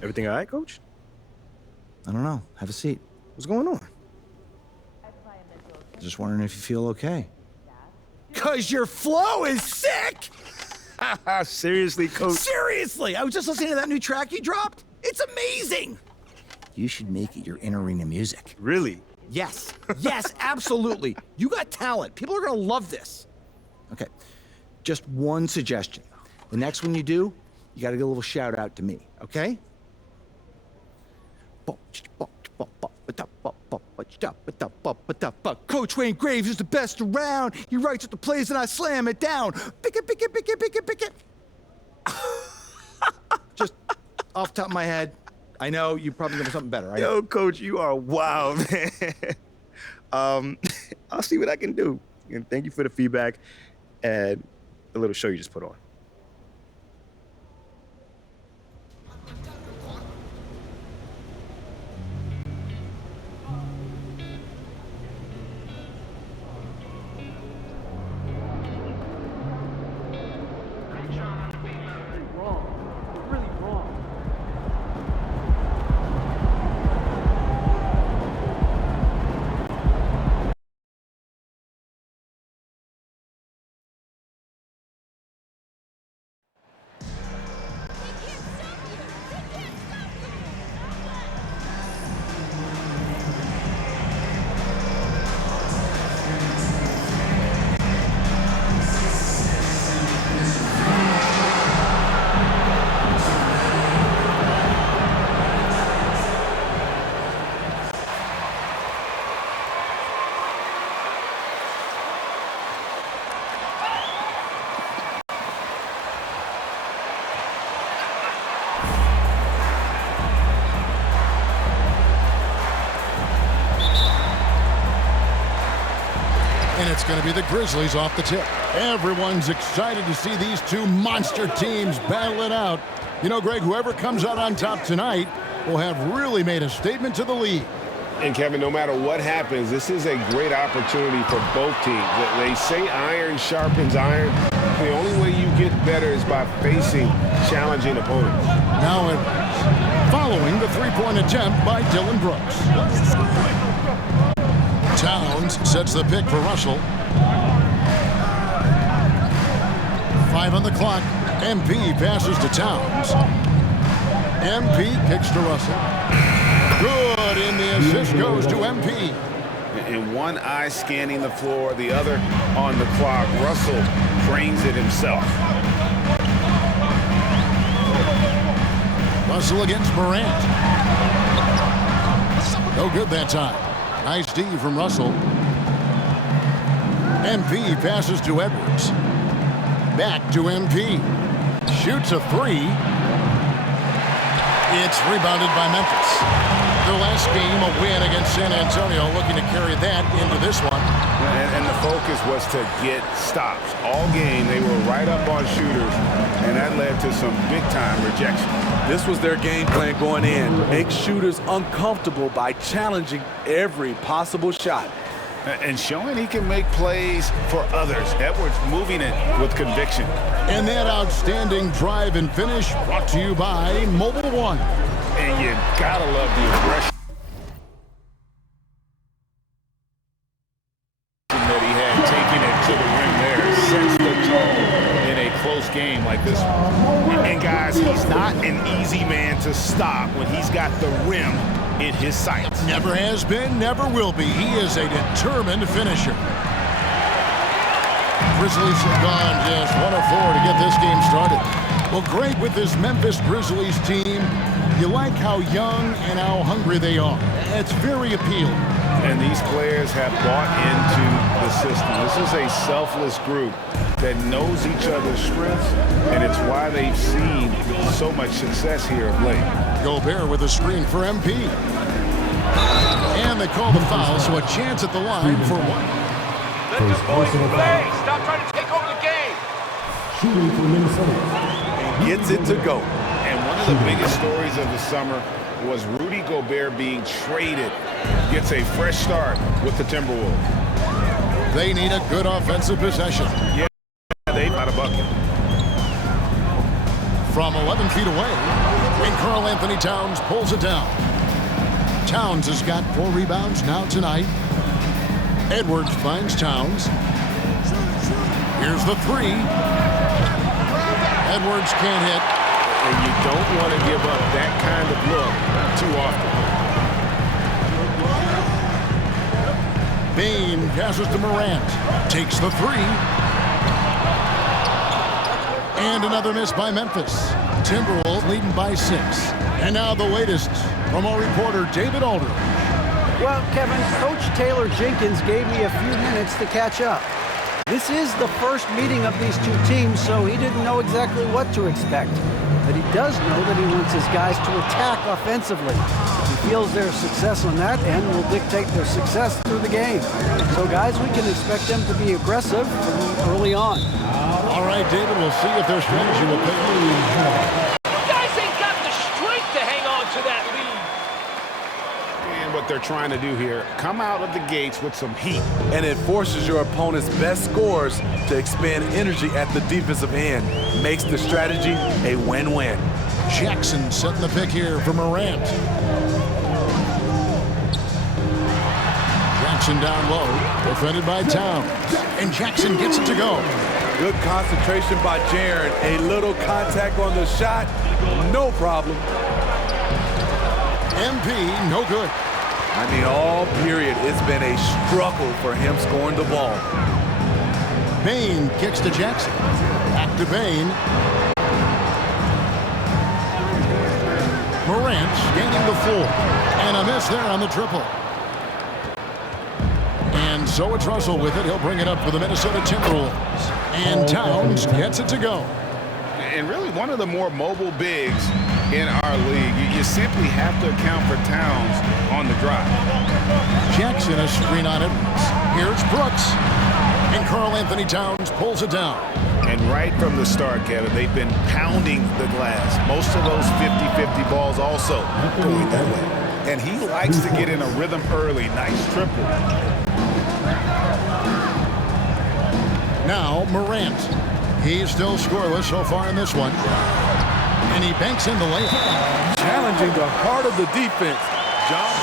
Everything all right, Coach? I don't know. Have a seat. What's going on? Just wondering if you feel okay. Cause your flow is sick! Seriously, Coach? Seriously! I was just listening to that new track you dropped. It's amazing! You should make it your in-arena music. Really? Yes. Yes, absolutely. You got talent. People are gonna love this. Okay, just one suggestion. The next one you do, you gotta get a little shout out to me, okay? Coach Wayne Graves is the best around. He writes at the plays and I slam it down. Pick it. Just off the top of my head. I know you probably know something better. Yo, Coach, you are wild, man. I'll see what I can do. And thank you for the feedback and the little show you just put on. And it's going to be the Grizzlies off the tip. Everyone's excited to see these two monster teams battle it out. You know, Greg, whoever comes out on top tonight will have really made a statement to the league. And, Kevin, no matter what happens, this is a great opportunity for both teams. They say iron sharpens iron. The only way you get better is by facing challenging opponents. Now, following the three-point attempt by Dylan Brooks. Towns sets the pick for Russell. 5 on the clock. MP passes to Towns. MP kicks to Russell. Good, and the assist goes to MP. And one eye scanning the floor, the other on the clock. Russell drains it himself. Russell against Morant. No good that time. Nice D from Russell. MP passes to Edwards. Back to MP. Shoots a three. It's rebounded by Memphis. Their last game, a win against San Antonio, looking to carry that into this one. And the focus was to get stops. All game, they were right up on shooters, and that led to some big-time rejection. This was their game plan going in. Make shooters uncomfortable by challenging every possible shot. And showing he can make plays for others. Edwards moving it with conviction. And that outstanding drive and finish brought to you by Mobile One. And you gotta love the aggression that he had, taking it to the rim there. Sets the tone in a close game like this one. And guys, he's not an easy man to stop when he's got the rim in his sights. Never has been, never will be. He is a determined finisher. Grizzlies have gone just 1 of 4 to get this game started. Well, great with this Memphis Grizzlies team. You like how young and how hungry they are. It's very appealing. And these players have bought into the system. This is a selfless group that knows each other's strengths, and it's why they've seen so much success here of late. Gobert with a screen for MP. And they call the foul, so a chance at the line for one. Let the boys play. Stop trying to take over the game. Shooting for Minnesota. Gets it to go. And one of the biggest stories of the summer was Rudy Gobert being traded. Gets a fresh start with the Timberwolves. They need a good offensive possession. Yeah, they've got a bucket. From 11 feet away, And Karl Anthony Towns pulls it down. Towns has got 4 rebounds now tonight. Edwards finds Towns. Here's the 3. Edwards can't hit. And you don't want to give up that kind of look too often. Bane passes to Morant. Takes the 3. And another miss by Memphis. Timberwolves leading by 6. And now the latest from our reporter, David Aldridge. Well, Kevin, Coach Taylor Jenkins gave me a few minutes to catch up. This is the first meeting of these two teams, so he didn't know exactly what to expect. But he does know that he wants his guys to attack offensively. He feels their success on that end will dictate their success through the game. So, guys, we can expect them to be aggressive from early on. All right, David, we'll see if their strategy will pay off. You guys ain't got the strength to hang on to that lead. And what they're trying to do here, come out of the gates with some heat. And it forces your opponent's best scorers to expend energy at the defensive end. Makes the strategy a win-win. Jackson setting the pick here for Morant. Jackson down low, defended by Towns. And Jackson gets it to go. Good concentration by Jaren. A little contact on the shot, no problem. MP, no good. I mean, all period, it's been a struggle for him scoring the ball. Bane kicks to Jackson. Back to Bane. Morant gaining the 4. And a miss there on the triple. And so it's Russell with it. He'll bring it up for the Minnesota Timberwolves. And Towns gets it to go. And really one of the more mobile bigs in our league. You simply have to account for Towns on the drive. Jackson a screen on Edwards. Here's Brooks. And Karl Anthony Towns pulls it down. And right from the start, Kevin, they've been pounding the glass. Most of those 50-50 balls also going that way. And he likes to get in a rhythm early. Nice triple. Now Morant. He's still scoreless so far in this one. And he banks in the layup. Challenging the heart of the defense. John.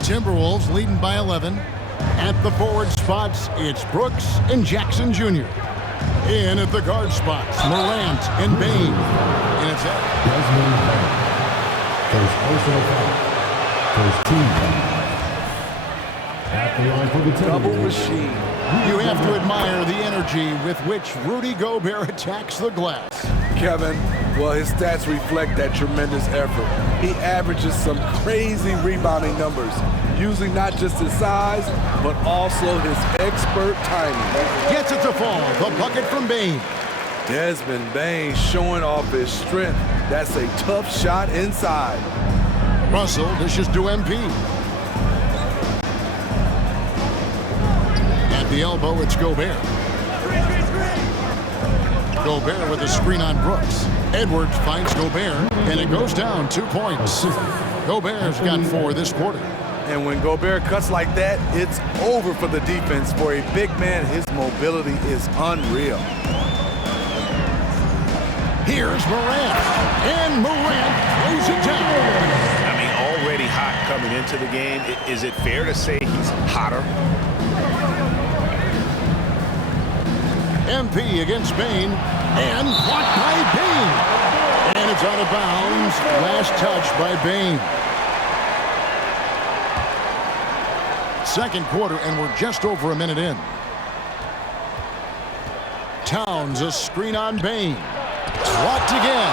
Timberwolves leading by 11. At the forward spots, it's Brooks and Jackson Jr. In at the guard spots, Morant and Bane. And it's Desmond Bane. First personal foul. First team foul. At the line for the Double Timberwolves. machine. You have to admire the energy with which Rudy Gobert attacks the glass. Kevin, well, his stats reflect that tremendous effort. He averages some crazy rebounding numbers, using not just his size, but also his expert timing. Gets it to fall. The bucket from Bane. Desmond Bane showing off his strength. That's a tough shot inside. Russell dishes to MP. At the elbow, it's Gobert. Gobert with a screen on Brooks. Edwards finds Gobert, and it goes down 2 points. Gobert's got 4 this quarter. And when Gobert cuts like that, it's over for the defense. For a big man, his mobility is unreal. Here's Morant, and Morant throws it down. I mean, already hot coming into the game. Is it fair to say he's hotter? MP against Bane, and blocked by Bane. And it's out of bounds. Last touch by Bane. Second quarter, and we're just over a minute in. Towns, a screen on Bane. Blocked again.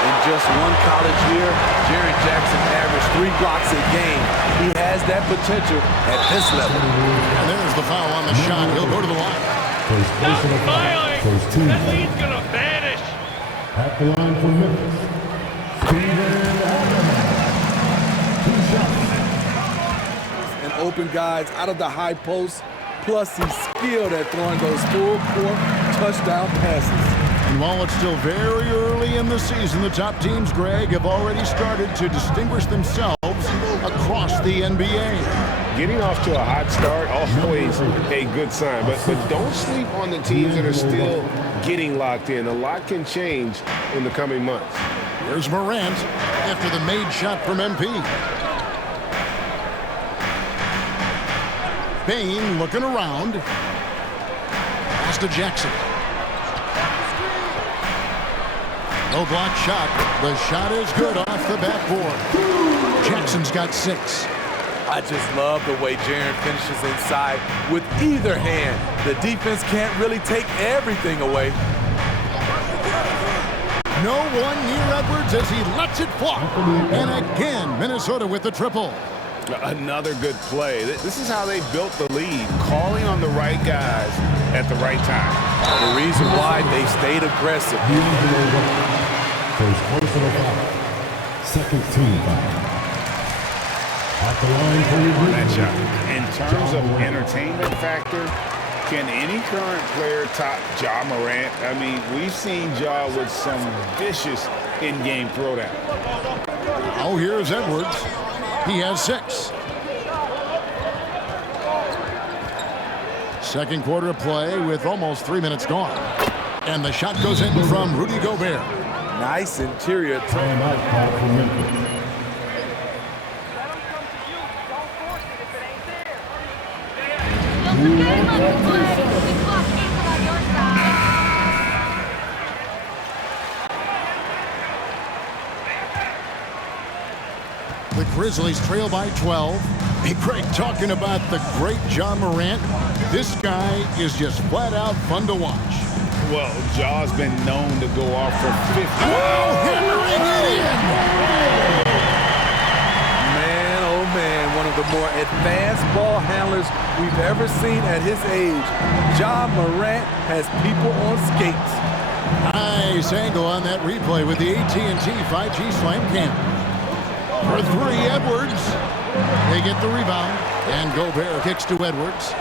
In just one college year, Jaren Jackson averaged 3 blocks a game. He has that potential at this level. And there's the foul on the shot. He'll go to the line. First personal foul. First team That foul. lead's gonna vanish. At the line for Memphis. Steven Adams. 2 shots. And open guys out of the high post. Plus, he's skilled at throwing those full-court touchdown passes. And while it's still very early in the season, the top teams, Greg, have already started to distinguish themselves across the NBA. Getting off to a hot start, always a good sign. But don't sleep on the teams that are still getting locked in. A lot can change in the coming months. Here's Morant after the made shot from MP. Bane looking around. Pass to Jackson. No block shot. The shot is good off the backboard. Jackson's got 6. I just love the way Jaren finishes inside with either hand. The defense can't really take everything away. No one near Edwards as he lets it fly. And again, Minnesota with the triple. Another good play. This is how they built the lead, calling on the right guys at the right time. The reason why they stayed aggressive. First personal foul. Second team foul. At the line for That shot. In terms of entertainment factor, can any current player top Ja Morant? I mean, we've seen Ja with some vicious in-game throwdown. Oh, here's Edwards. He has 6. Second quarter of play with almost 3 minutes gone. And the shot goes in from Rudy Gobert. Nice interior. timeout call for Memphis. The Grizzlies trail by 12. Hey, Greg, talking about the great Ja Morant, this guy is just flat out fun to watch. Well, Ja's been known to go off for 50. Hammering it in! Man, oh man, one of the more advanced ball handlers we've ever seen at his age. Ja Morant has people on skates. Nice angle on that replay with the AT&T 5G Slam Cam. For 3, Edwards. They get the rebound, and Gobert kicks to Edwards.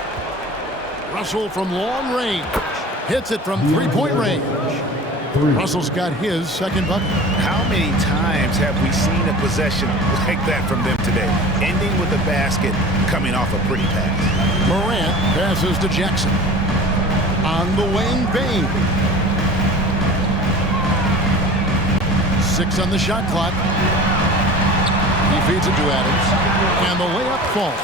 Russell from long range. Hits it from 3-point range. Russell's got his second bucket. How many times have we seen a possession like that from them today? Ending with a basket, coming off a pretty pass. Morant passes to Jackson. On the wing, Bane. 6 on the shot clock. He feeds it to Adams. And the layup falls.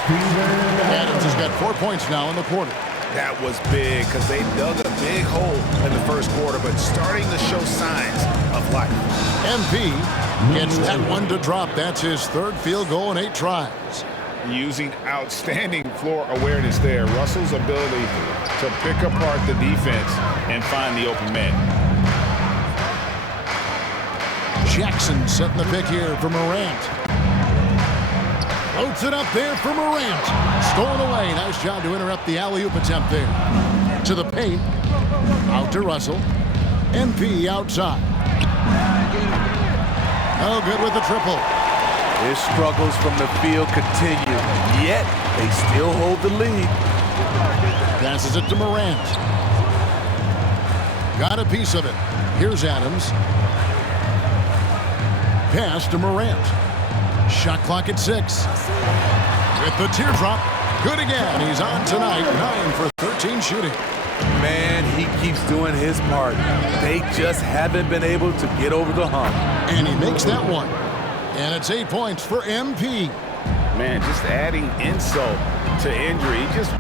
Adams has got 4 points now in the quarter. That was big because they dug a big hole in the first quarter, but starting to show signs of life. MP gets that one to drop. That's his 3rd field goal in 8 tries. Using outstanding floor awareness there. Russell's ability to pick apart the defense and find the open man. Jackson setting the pick here for Morant. Floats it up there for Morant. Stolen away. Nice job to interrupt the alley-oop attempt there. To the paint. Out to Russell. MP outside. Oh, good with the triple. His struggles from the field continue, yet they still hold the lead. Passes it to Morant. Got a piece of it. Here's Adams. Pass to Morant. Shot clock at 6. With the teardrop. Good again. He's on tonight. 9 for 13 shooting. Man, he keeps doing his part. They just haven't been able to get over the hump. And he makes that one. And it's 8 points for MP. Man, just adding insult to injury. He just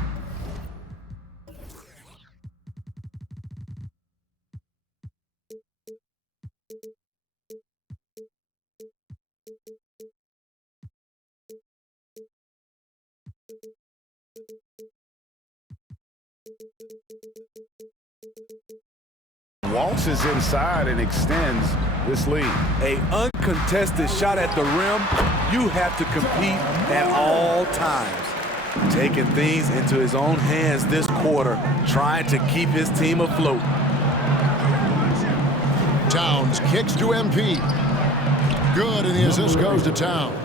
waltzes inside and extends this lead. A uncontested shot at the rim, you have to compete at all times. Taking things into his own hands this quarter, trying to keep his team afloat. Towns kicks to MP. Good, and the assist goes to Towns.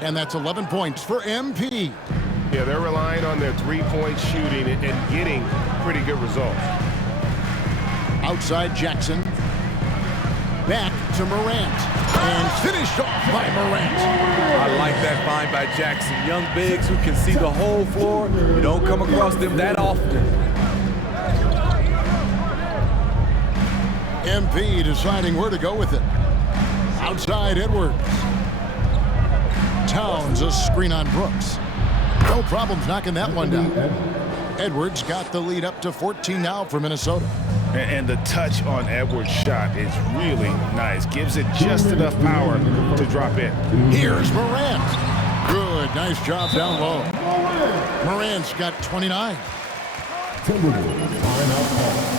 And that's 11 points for MP. Yeah, they're relying on their three-point shooting and getting pretty good results. Outside Jackson. Back to Morant. And finished off by Morant. I like that find by Jackson. Young bigs who can see the whole floor. You don't come across them that often. MP deciding where to go with it. Outside Edwards. Towns a screen on Brooks. No problems knocking that one down. Edwards got the lead up to 14 now for Minnesota. And the touch on Edwards' shot is really nice. Gives it just enough power to drop in. Here's Morant. Good, nice job down low. Morant's got 29. Timberwolves timeout call.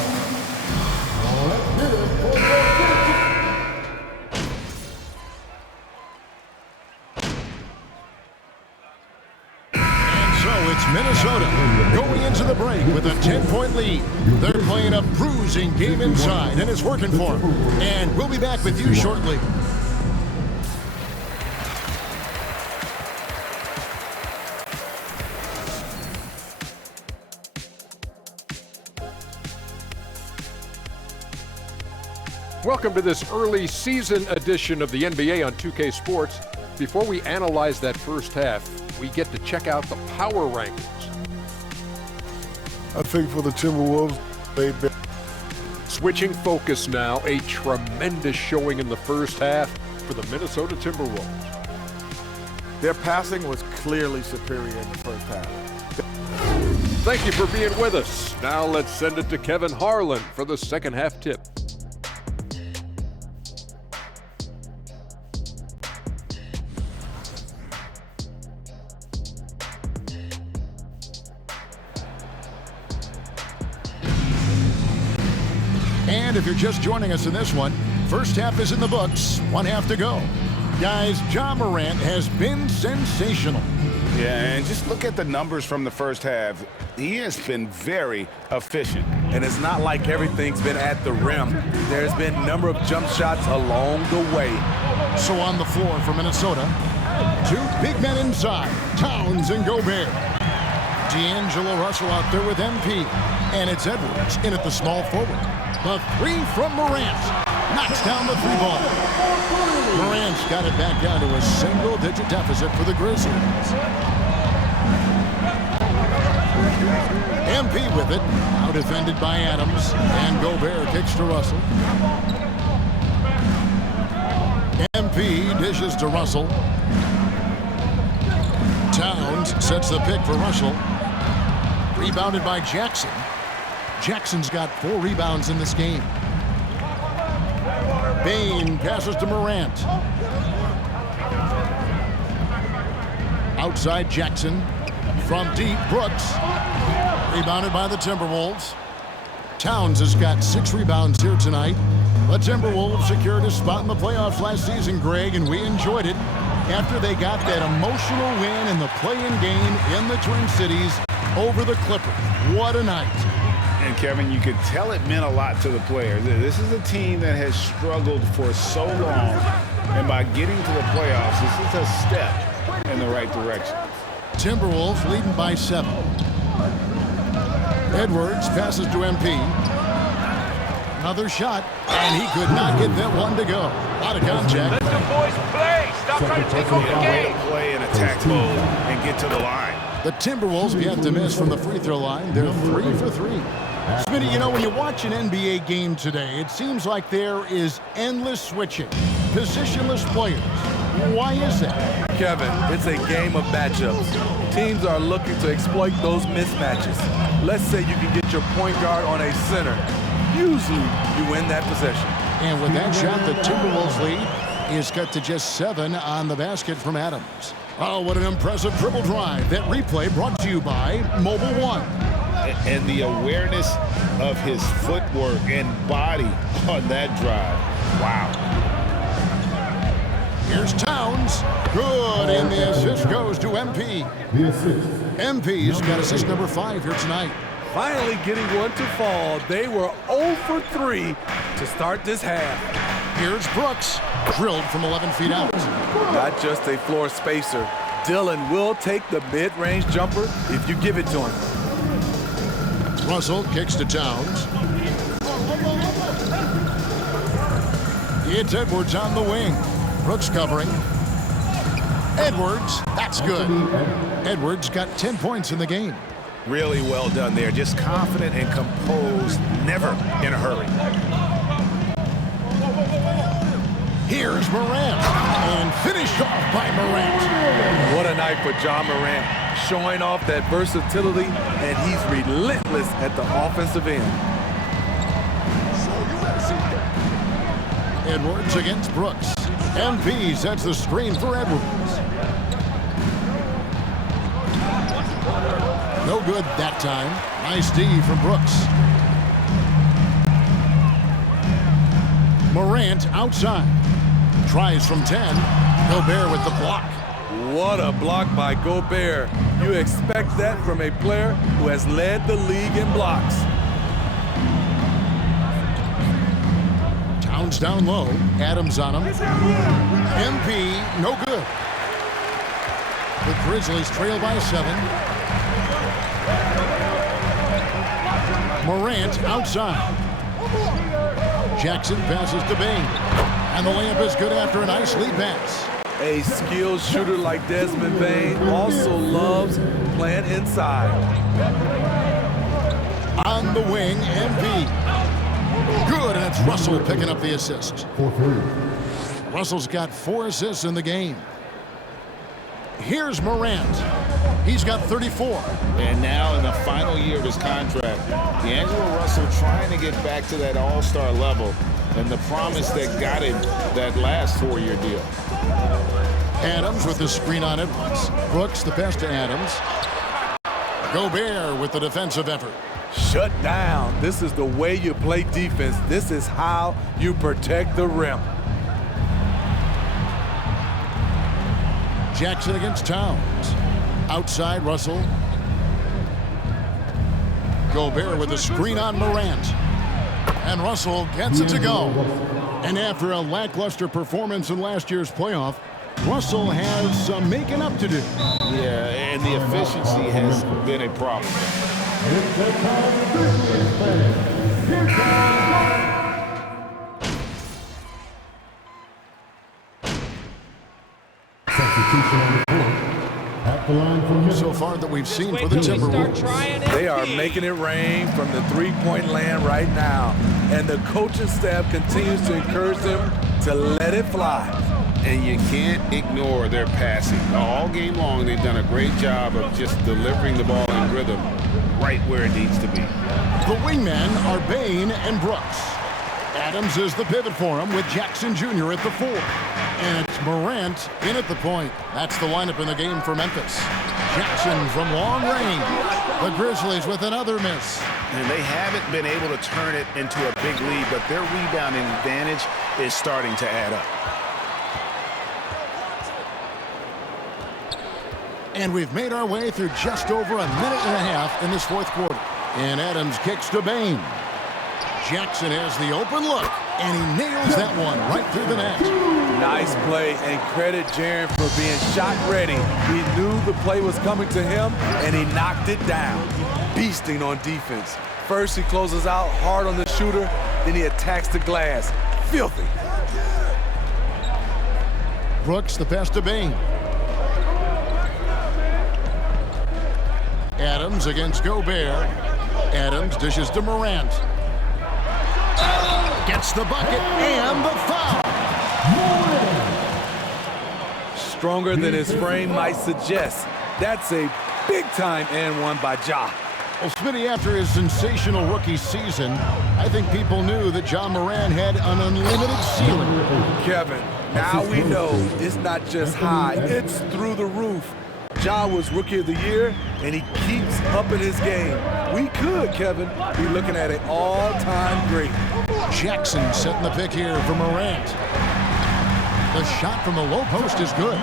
It's Minnesota going into the break with a 10-point lead. They're playing a bruising game inside, and it's working for them. And we'll be back with you shortly. Welcome to this early season edition of the NBA on 2K Sports. Before we analyze that first half, we get to check out the power rankings. I think for the Timberwolves, they've been... Switching focus now, a tremendous showing in the first half for the Minnesota Timberwolves. Their passing was clearly superior in the first half. Thank you for being with us. Now let's send it to Kevin Harlan for the second half tip. And if you're just joining us in this one, first half is in the books, one half to go. Guys, Ja Morant has been sensational. Yeah, and just look at the numbers from the first half. He has been very efficient. And it's not like everything's been at the rim. There's been a number of jump shots along the way. So on the floor for Minnesota, two big men inside, Towns and Gobert. D'Angelo Russell out there with MP. And it's Edwards in at the small forward. The three from Morant. Knocks down the three ball. Morant's got it back down to a single-digit deficit for the Grizzlies. MP with it. Now defended by Adams. And Gobert kicks to Russell. MP dishes to Russell. Towns sets the pick for Russell. Rebounded by Jackson. Jackson's got 4 rebounds in this game. Bane passes to Morant. Outside Jackson. From deep, Brooks. Rebounded by the Timberwolves. Towns has got 6 rebounds here tonight. The Timberwolves secured a spot in the playoffs last season, Greg, and we enjoyed it after they got that emotional win in the play-in game in the Twin Cities over the Clippers. What a night. And Kevin, you could tell it meant a lot to the players. This is a team that has struggled for so long, and by getting to the playoffs, this is a step in the right direction. Timberwolves leading by 7. Edwards passes to MP. Another shot, and he could not get that one to go. Out of contact. Let the boys play. Stop trying to take over the game. Play in attack mode and get to the line. The Timberwolves have to miss from the free throw line. They're 3 for 3. Smitty, you know, when you watch an NBA game today, it seems like there is endless switching, positionless players. Why is that? Kevin, it's a game of matchups. Teams are looking to exploit those mismatches. Let's say you can get your point guard on a center. Usually, you win that possession. And with that shot, the Timberwolves lead is cut to just 7 on the basket from Adams. Oh, what an impressive dribble drive. That replay brought to you by Mobile One. And the awareness of his footwork and body on that drive. Wow. Here's Towns. Good, and the assist goes to MP. The assist. MP's got assist number 5 here tonight. Finally getting one to fall. They were 0 for 3 to start this half. Here's Brooks, drilled from 11 feet out. Not just a floor spacer. Dillon will take the mid-range jumper if you give it to him. Russell kicks to Towns. It's Edwards on the wing. Brooks covering. Edwards, that's good. Edwards got 10 points in the game. Really well done there. Just confident and composed, never in a hurry. Here's Morant, and finished off by Morant. What a night for Ja Morant, showing off that versatility, and he's relentless at the offensive end. Edwards against Brooks. MP sets the screen for Edwards. No good that time. Nice D from Brooks. Morant outside. Tries from 10. Gobert with the block. What a block by Gobert. You expect that from a player who has led the league in blocks. Towns down low. Adams on him. MP, no good. The Grizzlies trail by 7. Morant outside. Jackson passes to Bane. And the layup is good after a nice lead pass. A skilled shooter like Desmond Bane also loves playing inside. On the wing, MP. Good, and it's Russell picking up the assist. Russell's got 4 assists in the game. Here's Morant. He's got 34. And now in the final year of his contract, D'Angelo Russell trying to get back to that all-star level and the promise that got him that last 4-year deal. Adams with the screen on Edwards. Brooks the pass to Adams. Gobert with the defensive effort. Shut down. This is the way you play defense. This is how you protect the rim. Jackson against Towns. Outside Russell. Gobert with the screen on Morant. And Russell gets it to go. And after a lackluster performance in last year's playoff, Russell has some making up to do. Yeah, and the efficiency has been a problem. So far that we've seen for the Timberwolves. They are making it rain from the three-point land right now. And the coaching staff continues to encourage them to let it fly. And you can't ignore their passing. All game long, they've done a great job of just delivering the ball in rhythm right where it needs to be. The wingmen are Bane and Brooks. Adams is the pivot for him with Jackson Jr. at the 4. And it's Morant in at the point. That's the lineup in the game for Memphis. Jackson from long range. The Grizzlies with another miss. And they haven't been able to turn it into a big lead, but their rebounding advantage is starting to add up. And we've made our way through just over a minute and a half in this fourth quarter. And Adams kicks to Bane. Jackson has the open look, and he nails that one right through the net. Nice play, and credit Jaren for being shot ready. He knew the play was coming to him, and he knocked it down. Beasting on defense. First, he closes out hard on the shooter, then he attacks the glass. Filthy. Brooks the pass to Bane. Adams against Gobert. Adams dishes to Morant. Gets the bucket and the foul. Stronger than his frame might suggest. That's a big-time and one by Ja. Well, Smitty, after his sensational rookie season, I think people knew that Ja Morant had an unlimited ceiling. Kevin, now we know it's not just high, it's through the roof. Ja was Rookie of the Year, and he keeps upping his game. We could, Kevin, be looking at an all-time great. Jackson setting the pick here for Morant. The shot from the low post is good.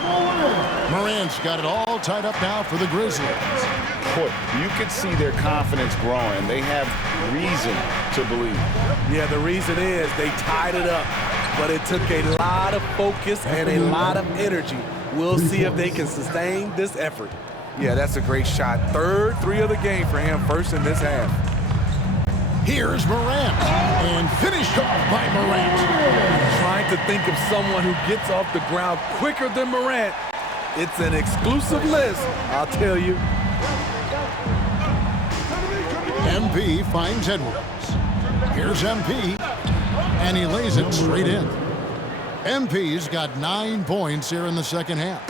Morant's got it all tied up now for the Grizzlies. Boy, you can see their confidence growing. They have reason to believe. Yeah, the reason is they tied it up, but it took a lot of focus and a lot of energy. We'll see if they can sustain this effort. Yeah, that's a great shot. Third 3 of the game for him, first in this half. Here's Morant. And finished off by Morant. Trying to think of someone who gets off the ground quicker than Morant. It's an exclusive list, I'll tell you. MP finds Edwards. Here's MP. And he lays it straight in. MP's got 9 points here in the second half.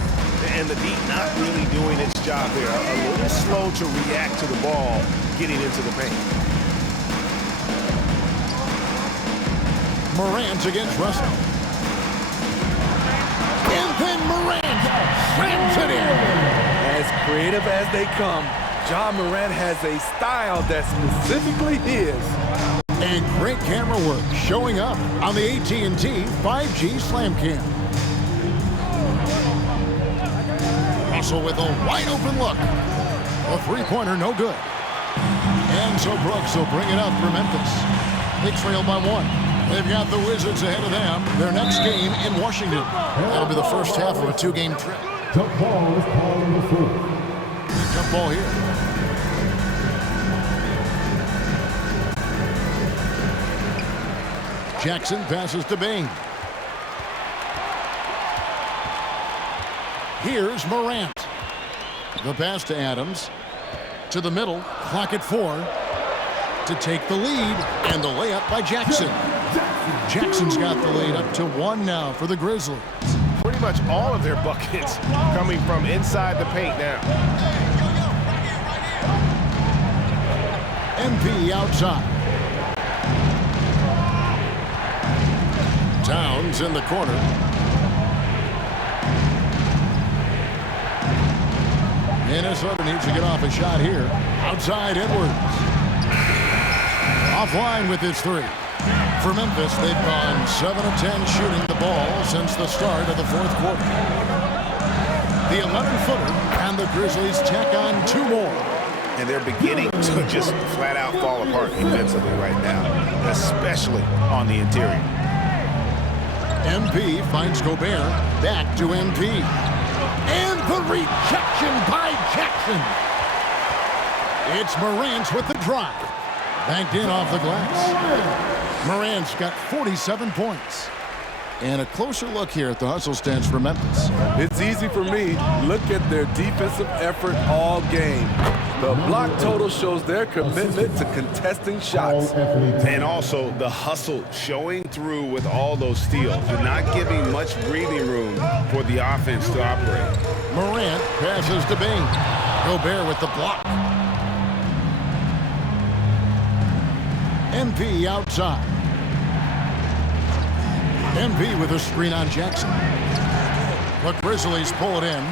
And the Heat not really doing its job there. A little slow to react to the ball getting into the paint. Morant against Russell. And then Morant slams it in. As creative as they come, Ja Morant has a style that's specifically his. And great camera work showing up on the AT&T 5G Slam Cam. Russell with a wide open look. A three-pointer, no good. And so Brooks will bring it up for Memphis. They trail by 1. They've got the Wizards ahead of them. Their next game in Washington. That'll be the first half of a 2-game trip. Jump ball is called on the floor. Jump ball here. Jackson passes to Bing. Here's Morant. The pass to Adams. To the middle. Clock at 4. To take the lead. And the layup by Jackson. Jackson's got the lead up to 1 now for the Grizzlies. Pretty much all of their buckets coming from inside the paint now. MP outside. Towns in the corner. Minnesota needs to get off a shot here. Outside Edwards. Offline with his 3. For Memphis, they've gone 7 of 10 shooting the ball since the start of the fourth quarter. The 11-footer and the Grizzlies tack on 2 more. And they're beginning to just flat out fall apart defensively right now, especially on the interior. MP finds Gobert. Back to MP. And the rejection by Jackson. It's Morant with the drive. Banked in off the glass. Morant's got 47 points. And a closer look here at the hustle stance for Memphis. It's easy for me. Look at their defensive effort all game. The block total shows their commitment to contesting shots. And also the hustle showing through with all those steals. They're not giving much breathing room for the offense to operate. Morant passes to Bing. Gobert with the block. MP outside. MP with a screen on Jackson. The Grizzlies pull it in.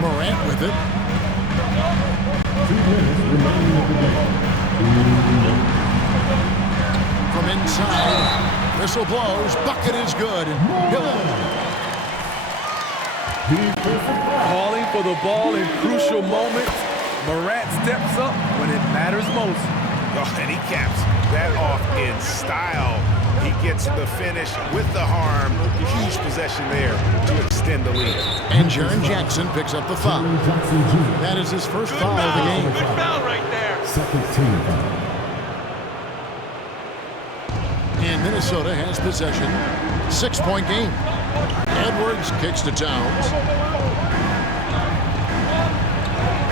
Morant with it. 2 minutes remaining in the game. From inside. Whistle blows. Bucket is good. Calling for the ball in crucial moments. Morant steps up when it matters most. Oh, and he caps that off in style. He gets the finish with the harm. Huge possession there to extend the lead. And Jaren Jackson picks up the foul. That is his first foul of the game. Good foul right there. Second team foul. And Minnesota has possession. 6-point game. Edwards kicks to Towns.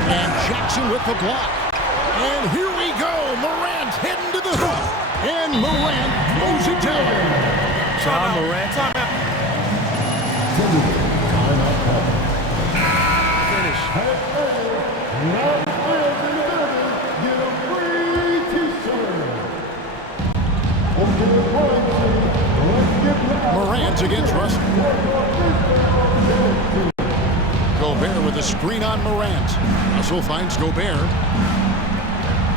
And Jackson with the block. And here we go. Morant heading to the hoop. And Morant throws it down. Ja Morant. Morant against Russell. Gobert with a screen on Morant. Russell finds Gobert.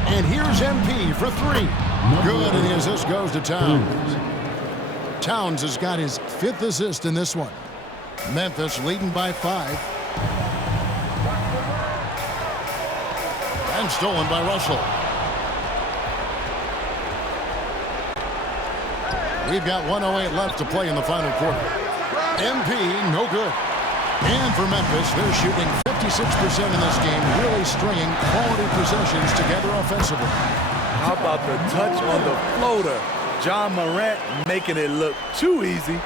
And here's MP for 3. Good, and his assist goes to Towns. Towns has got his 5th assist in this one. Memphis leading by 5. And stolen by Russell. We've got 1:08 left to play in the final quarter. MP, no good. And for Memphis, they're shooting 56% in this game, really stringing quality possessions together offensively. How about the touch on the floater? John Morant making it look too easy.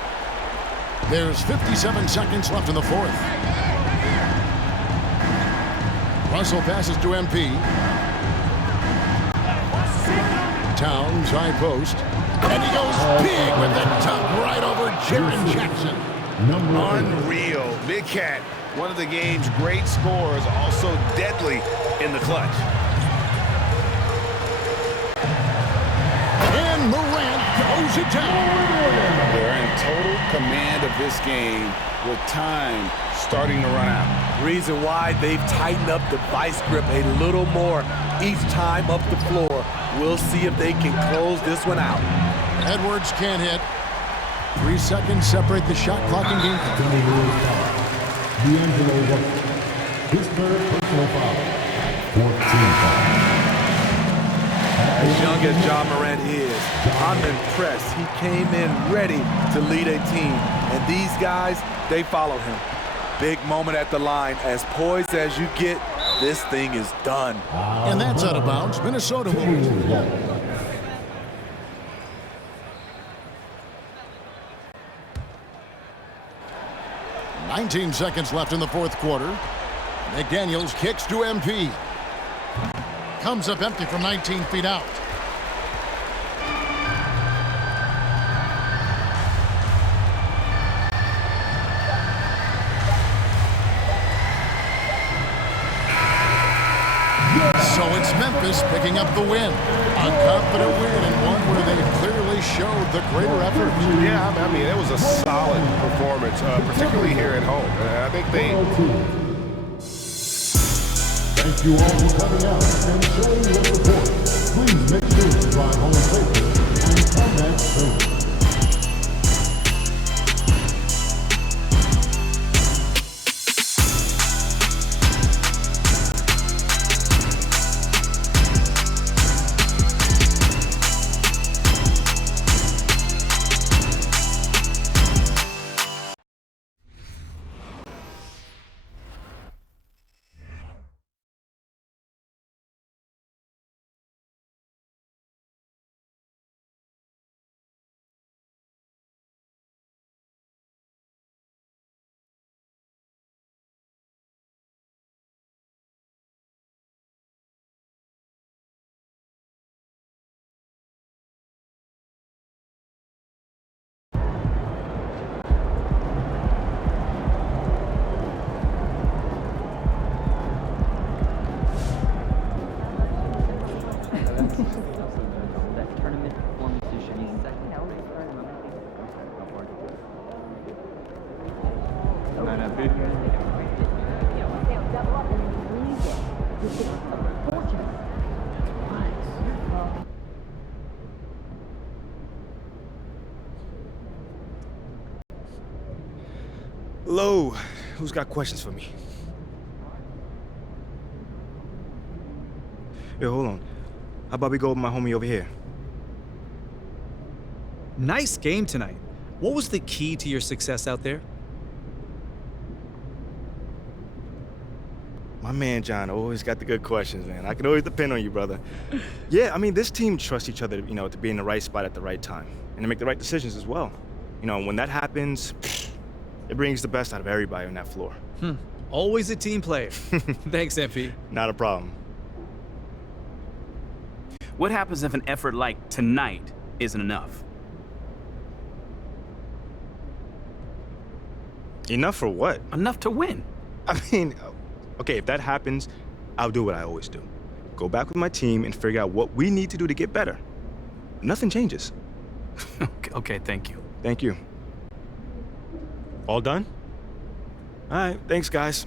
There's 57 seconds left in the fourth. Russell passes to MP. Towns, high post. And he goes big with the dunk right over Jaren Jackson. Unreal. Big Cat, one of the game's great scorers, also deadly in the clutch. And Morant throws it down. They're in total command of this game with time starting to run out. Reason why they've tightened up the vice grip a little more each time up the floor. We'll see if they can close this one out. Edwards can't hit. 3 seconds separate the shot clock and game clock. D'Angelo Russell. His third personal foul. 14 foul. As young as John Morant is, I'm impressed. He came in ready to lead a team. And these guys, they follow him. Big moment at the line. As poised as you get, this thing is done. And that's out of bounds. Minnesota will. 19 seconds left in the fourth quarter. McDaniels kicks to MP. Comes up empty from 19 feet out. So it's Memphis picking up the win. A confident win and one where they clearly showed the greater effort. Yeah, I mean, it was a solid performance, particularly here at home. I think they... Thank you all for coming out and showing your support. Please make sure to drive home safely and come back soon. Hello, who's got questions for me? Yo, hold on. How about we go with my homie over here? Nice game tonight. What was the key to your success out there? My man John always got the good questions, man. I can always depend on you, brother. Yeah, I mean, this team trusts each other, to be in the right spot at the right time and to make the right decisions as well. When that happens, it brings the best out of everybody on that floor. Always a team player. Thanks, MP. Not a problem. What happens if an effort like tonight isn't enough? Enough for what? Enough to win. I mean, okay, if that happens, I'll do what I always do. Go back with my team and figure out what we need to do to get better. Nothing changes. Okay, thank you. Thank you. All done? All right, thanks, guys.